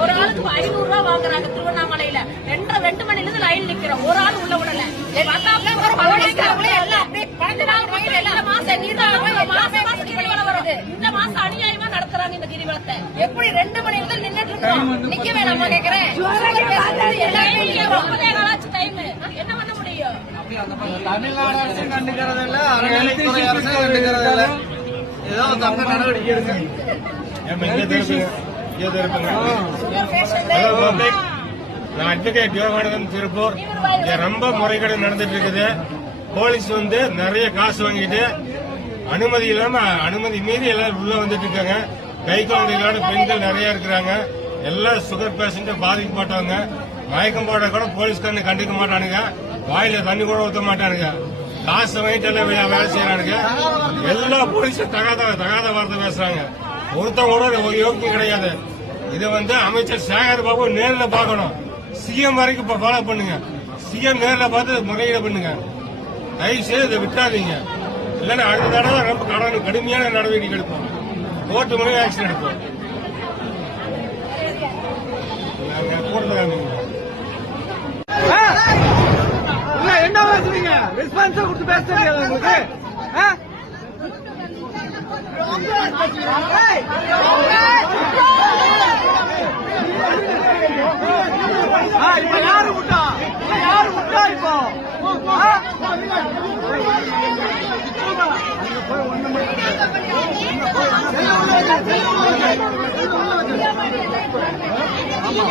ஒரு ஆளுக்கு 500 ரூபாய் வாங்குறாங்க திருவண்ணாமலையில. 2 மணில இருந்து லைன் நிக்கிறோம். ஒரு ஆள் உள்ள விடல. இந்த மாசம் அநியாயமா நடத்துறாங்க இந்த கிரிவலத்தை. எப்படி 2 மணில இருந்து நின்னுட்டு இருக்கோம்? நிக்க வேணாமா கேக்குறேன். 9 நாளாச்சு டைம். என்ன பண்ண முடியும்? தமிழ்நாடு அரசு கண்டுக்கிறது இல்ல, அறநிலைத்துறை அரசு கண்டுக்கிறது இல்ல. ஏதோ தக்க நடவடிக்கை எடுங்க. நான் அட்வொகேட் யோகானந்தன் திருப்பூர். ரொம்ப முறைகேடு நடந்துட்டு இருக்குது. போலீஸ் நிறைய காசு வாங்கிட்டு அனுமதி இல்லாம அனுமதி மீறி எல்லாரும் உள்ள வந்துட்டு இருக்காங்க. கை குழந்தைகளோட பெண்கள் நிறைய இருக்கிறாங்க. எல்லாம் சுகர் பேஷண்ட் பாதிக்கப்பட்டவங்க. மயக்கம் போட கூட போலீஸ்காரனை கண்டுக்க மாட்டானுங்க. வாயில தண்ணி கூட ஊத்த மாட்டானுங்க. காசு வாங்கிட்டு எல்லாம் வேலை செய்யறானுங்க. எல்லா போலீஸும் தகாத வார்த்தை பேசுறாங்க. ஒருத்தவங்க கூட யோக்கியம் கிடையாது. இது அமைச்சர் சேகர் பாபு நேரில் பார்க்கணும். சிஎம் வரைக்கும் ஃபாலோ பண்ணுங்க. சிஎம் நேரில் பார்த்து முறையீடு பண்ணுங்க. தயவு செய்து இதை விட்டாதீங்க. இல்லைன்னா அடுத்த தடவை ரொம்ப கடுமையான நடவடிக்கை எடுப்போம். கோர்ட்டு மூலம் ஆக்ஷன் எடுப்போம். என்ன பேசுறீங்க? ரெஸ்பான்ஸா கொடுத்து பேச தெரியாது உங்களுக்கு? இப்ப யாரு விட்டா இப்போ? ஆமா